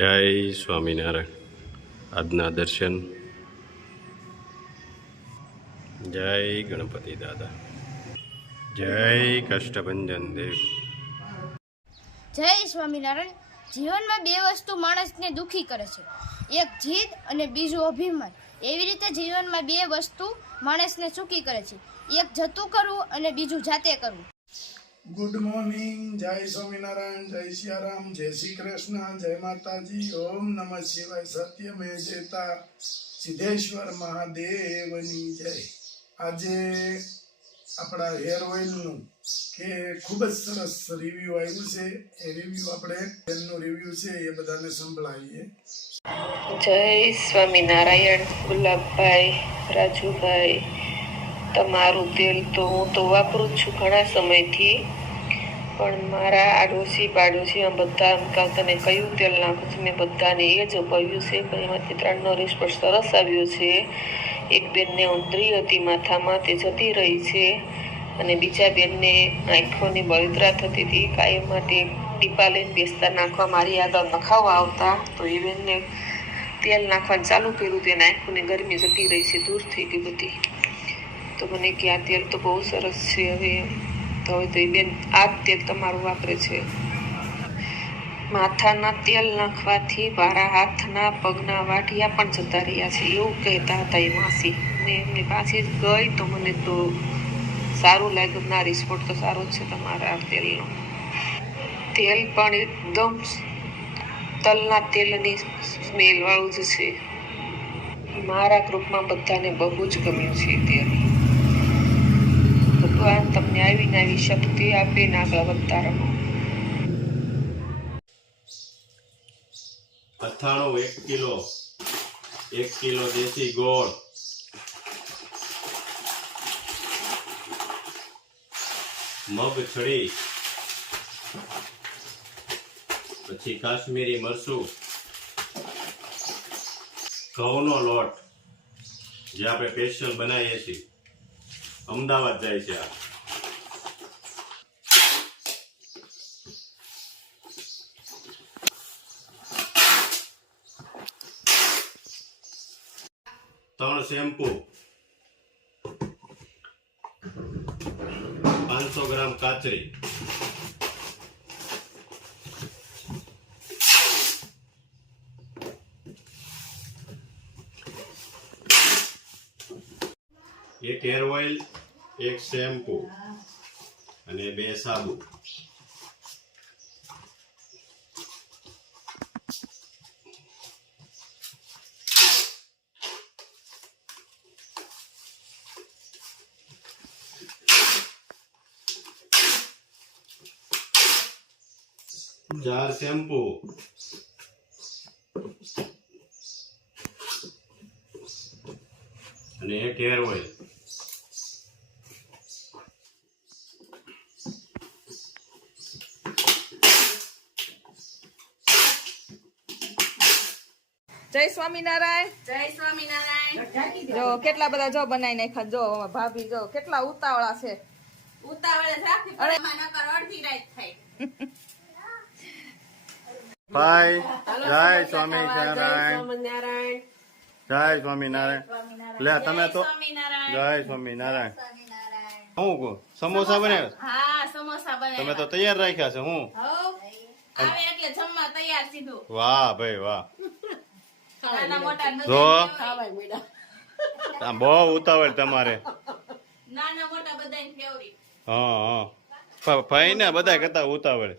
જય સ્વામિનારાયણ. આજના દર્શન. જય ગણપતિ દાદા. જય કષ્ટભંજન દેવ. જય સ્વામિનારાયણ. જીવનમાં બે વસ્તુ માણસને દુઃખી કરે છે, એક જીદ અને બીજું અભિમાન. એવી રીતે જીવનમાં બે વસ્તુ માણસને સુખી કરે છે, એક જતું કરવું અને બીજું જાતે કરવું. Good morning. જય સ્વામિનારાયણ, જય સિયારામ, જય શ્રી કૃષ્ણ, જય માતાજી. ઓમ નમઃ શિવાય. સત્યમે જયતા સિદ્ધેશ્વર મહાદેવની જય. આજે આપણા હેર ઓઇલનું કે ખૂબ જ સરસ રિવ્યુ આવ્યું છે. એ રિવ્યુ આપણે તેલનું રિવ્યુ છે એ બધાને સંભળાવીએ. જય સ્વામિનારાયણ. ગુલાબભાઈ, રાજુભાઈ, તમારું તેલ તો હું તો વાપરું છું ઘણા સમયથી, પણ મારા આડોશી પાડોશીમાં બધા એમ કહે તને કયું તેલ નાખું છું, મેં બધાને એ જ અપાવ્યું છે, પણ એમાંથી 3નો રિસ્પોન્સ સરસ આવ્યો છે. એક બેનને ઉંદરી હતી માથામાં, તે જતી રહી છે, અને બીજા બેનને આંખોની બળતરા થતી હતી, કાયમ માટે ટીપા લઈને બેસતા નાખવા મારી આગળ નખાવા આવતા, તો એ બેનને તેલ નાખવાનું ચાલુ કર્યું, તેના આંખોની ગરમી જતી રહી છે, દૂર થઈ ગઈ બધી. તો મને કે આ તેલ તો બહુ સરસ છે. હવે તો એ બેન આ જ તેલ તમારું વાપરે છે. માથાના તેલ નાખવાથી મારા હાથના પગના વાઢિયા પણ જતા રહ્યા છે, એવું કહેતા હતા એ માસી. મેં એમની પાસે જ ગઈ તો મને તો સારું લાગ્યું. ના, રિસ્પોન્સ તો સારો જ છે તમારા તેલનો. તેલ પણ એકદમ તલના તેલની સ્મેલવાળું જ છે. મારા ગ્રુપમાં બધાને બહુ જ ગમ્યું છે તેલ. ભગવાન તમને આવીને આવી શક્તિ આપે ને આગળ વધતા રહો. અથાણું 1 કિલો, 1 કિલો દેશી ગોળ, મગ છડી, પછી કાશ્મીરી મરચું, ઘઉંનો લોટ જે આપણે સ્પેશિયલ બનાવીએ છીએ, અમદાવાદ જાય છે આ. ત્રણ શેમ્પુ, 500 ગ્રામ કાચરી, એક હેર ઓઇલ, એક શેમ્પુ અને 2 સાબુ. ચાર શેમ્પુ, અને એક હેર ઓઇલ. જય સ્વામિનારાયણ. જય સ્વામિનારાયણ. જો કેટલા બધા જો બનાવી નાખ્યા. જો ભાભી જો કેટલા ઉતાવળા છે. ઉતાવળે રાખી પણ માના કરવાથી રાત થાય. ભાઈ, જય સ્વામિનારાયણ. જય સ્વામિનારાયણ. લે તમે તો જય સ્વામિનારાયણ. હું કહું સમોસા બનાવ્યા? હા, સમોસા બનાવ્યા. તમે તો તૈયાર રાખ્યા છે. હું આવે એટલે જમવા તૈયાર સીધું. વાહ ભાઈ વાહ. નાના મોટા જો બધાય બહુ ઉતાવળ તમારે. નાના મોટા બધાય ફેવરિટ. હા. ભાઈ ને બધા કરતા ઉતાવળ.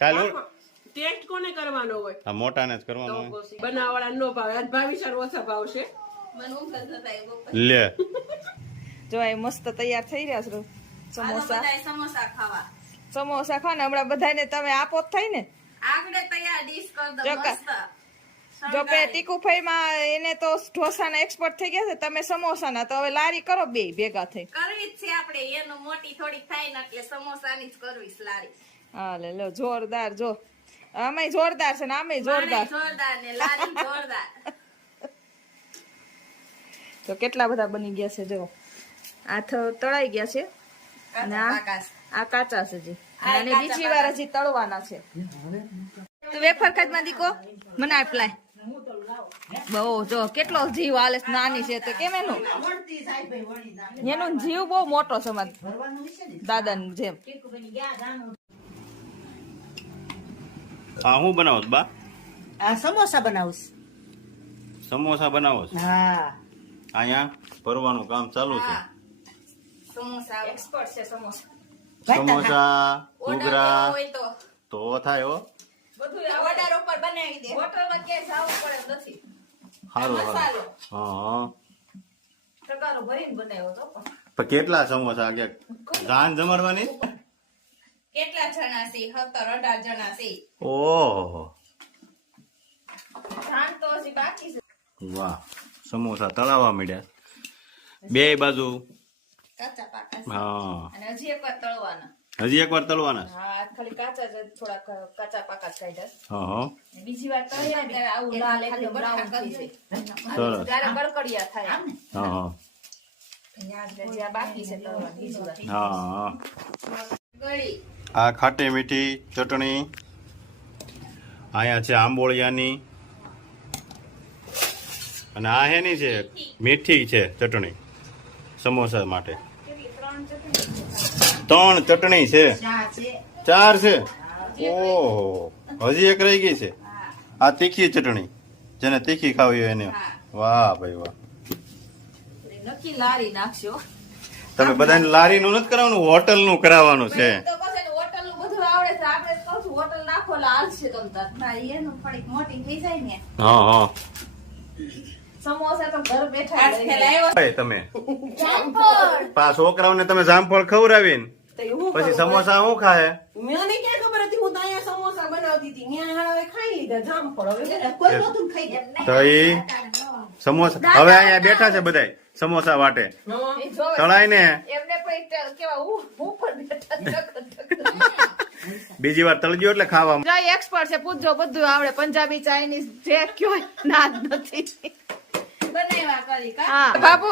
કાલ ટેસ્ટ કોને કરવાનો હોય? આ મોટાને જ કરવાનો હોય. બનાવવાળા નો ભાવે. આજ ભાવિશાર ઓછા ભાવશે. મને ઊંઘ જ નતા આવી. લે જો એ મસ્ત તૈયાર થઈ રહ્યા છે સમોસા. બધાય સમોસા ખાવા. સમોસા ખાવ ને હમણાં બધાને તમે આપો જ થાય ને. આગળ તૈયાર ડીશ કર દો જો મસ્ત. જો પે ટીકુભાઈમાં એને તો ઢોસાના એક્સપર્ટ થઈ ગયા છે, તમે સમોસાના, તો હવે લારી કરો બે ભેગા થઈ. કરવી જ છે આપણે. એનું મોટી થોડી થાય ને એટલે સમોસાની જ કરવી છે લારી. હા લે જોરદાર. જો આમેય જોરદાર છે ને આમેય જોરદાર. જોરદાર ને લારી જોરદાર. તો કેટલા બધા બની ગયા છે. જો આ તળાઈ ગયા છે અને આ કાચા છે જી, અને બીજી વાર હજી તળવાના છે. તું વેફર ખાધ માં દીકો મને આપલાય બહુ જો કેટલો જીવ હાલે છે, નાની છે તો કેમ એનું જીવ બહુ મોટો છે દાદા જેમ. હા હું બનાવો છો, બા? આ સમોસા બનાવું છું. સમોસા બનાવો છો? હા અહીંયા ભરવાનું કામ ચાલુ છે. સમોસા એક્સપર્ટ છે સમોસા. સમોસા ઘૂઘરા હોય તો તો થાય હો. બધું ઓર્ડર ઉપર બનાવી દે. હોટલમાં ક્યાંય જાવું પડે નથી. સારું મસાલો. હા ટકારો ભરીને બનાવ્યો તો. પણ કેટલા સમોસા કે જાન જમાડવાની? કેટલા જણા છે? 17-18 જણા છે. ઓહો જાન તો હજી બાકી છે. વાહ, સમોસા તળાવવા મળ્યા બે બાજુ. કાચા પાકા છે. હા અને હજી એકવાર તળવાના. હજી એકવાર તળવાના છે? હા ખાલી કાચા જ થોડા કાચા પાકા જ કાઢ્યા. હા હા અને બીજી વાર તળ્યા ને ત્યારે આવું લાલ એકદમ બ્રાઉન થઈ જાય. સરસ. ત્યારે કડકડિયા થાય. હા હા જ્યાં બાકી છે તળવા બીજી વાર. હા ગળી. આ ખાટી મીઠી ચટણી, અહીંયા છે આંબોળિયાની, અને આ હેની છે મીઠી છે ચટણી સમોસા માટે. 3 ચટણી છે, 4 છે. ઓહો હજી એક રહી ગઈ છે. આ તીખી ચટણી, જેને તીખી ખાવી હોય એને. વાહ ભાઈ વાહ. નક્કી લારી નાખશો. તમે બધાને લારીનું નથી કરાવવાનું, હોટલનું કરાવવાનું છે. તો પછી હોટલનું બધું આવડે છે. આપણે તો કહું છું હોટલ નાખો એટલે હાલશે તમ તાર. ના એનું થોડીક મોટી થઈ જાય ને. હા હા સમોસા તો ઘર બેઠા જ લઈ લે. ભાઈ તમે પા છોકરાઓને તમે જામફળ ખવડાવીને પછી સમોસા શું ખાય? મને ક્યાં ખબર હતી, હું તો અહીંયા સમોસા બનાવતી હતી. ત્યાં હવે ખાઈ લીધા જામફળ. હવે કોઈ નતું ખાઈ ગયા. તો ઈ સમોસા હવે અહીંયા બેઠા છે બધાય સમોસા વાટે એ જોવે તળાય ને. એમને પછી કેવા હું પણ બેઠા. બીજી વાર તળજો એટલે ખાવા. જાય એક્સપર્ટ છે, પૂછજો બધું આવડે. પંજાબી ચાઇનીઝ જે કયો ના જ નથી. હા બાબુ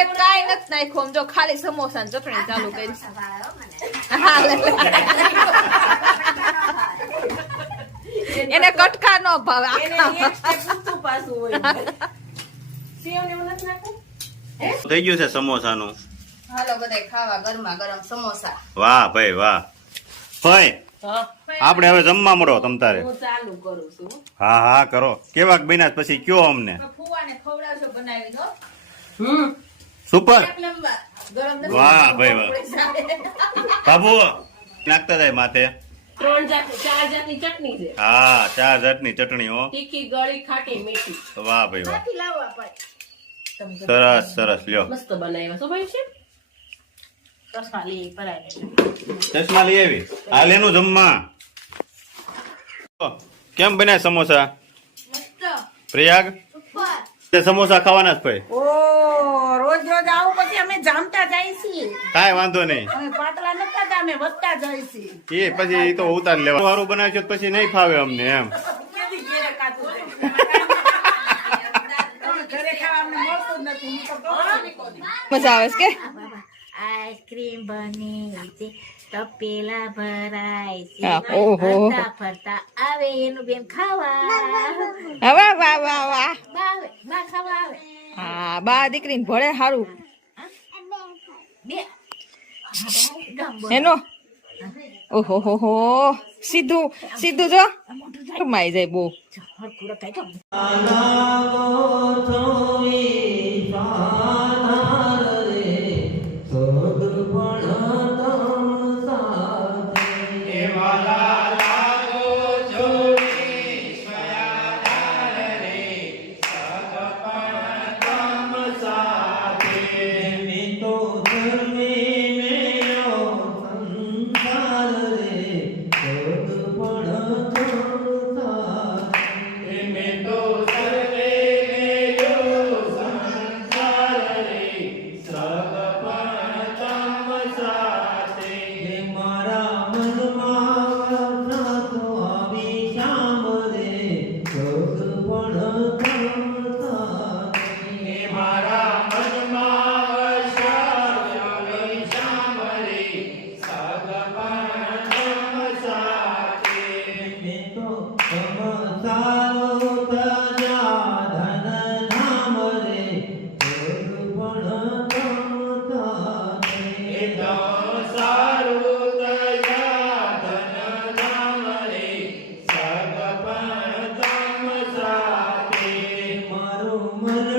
એ કાઈ નથી નાખ્યું. જો ખાલી સમોસા ની ચટણી ચાલુ કરી. એને કટકા નો ભાવે. પાછું હોય સેવ ને એવું નથી નાખવું. થઈ ગયું છે સમોસાનું. હાલો બધાય ખાવા ગરમા ગરમ સમોસા. વાહ ભાઈ વાહ. ભાઈ આપણે હવે જમવા મળો તમ તારે. હું ચાલુ કરું છું. હા હા કરો. કેવાક બન્યા પછી કયો અમને. ફુવાને ખવડાવજો બનાવી દો. સુપર. લંબા ગરમ નથી. વાહ ભાઈ વાહ. બાબુ નાખતા જાય માથે. 3 જાતની 4 જાતની ચટણી છે. હા 4 જાતની ચટણી હો. તીખી, ગળી, ખાટી, મીઠી. વાહ ભાઈ વાહ. લાવવા પડે. સરસ સરસ લ્યો. મસ્ત બનાવ્યા. શું ભાઈ છે? ચશ્મા લઈ આવી. હાલ એનું જમવા. કેમ બન્યા સમોસા પ્રિયાગ? તે સમોસા ખાવાના જ ભાઈ. ઓ રોજ રોજ આવું પછી અમે જામતા જાય છીએ. કાંઈ વાંધો નહીં. અમે પાતળા નતા થતા, અમે વધતા જાય છીએ. એ પછી એ તો ઉતાર લેવા. સારું બનાવશો પછી નહીં ફાવે અમને એમ. ક્યાંથી ઘેરે કાચું છે? ઘરે ખાવા અમને મળતું જ નથી. હું તો કહું છું. મજા આવે છે કે આઈસ્ક્રીમ બની છે, તપેલા ભરાય છે, હા, ઓહો. ફરતા ફરતા આવે એનું બેન ખાવા. વાહ વાહ વાહ વાહ. બાવે, બા ખાવા આવે. હા બા દીકરીને ભળે સારું બે એનો. ઓહો હો હો. સીધું સીધું જો કમાઈ જાય બહુ. હરખું રખાય તો. મારું મન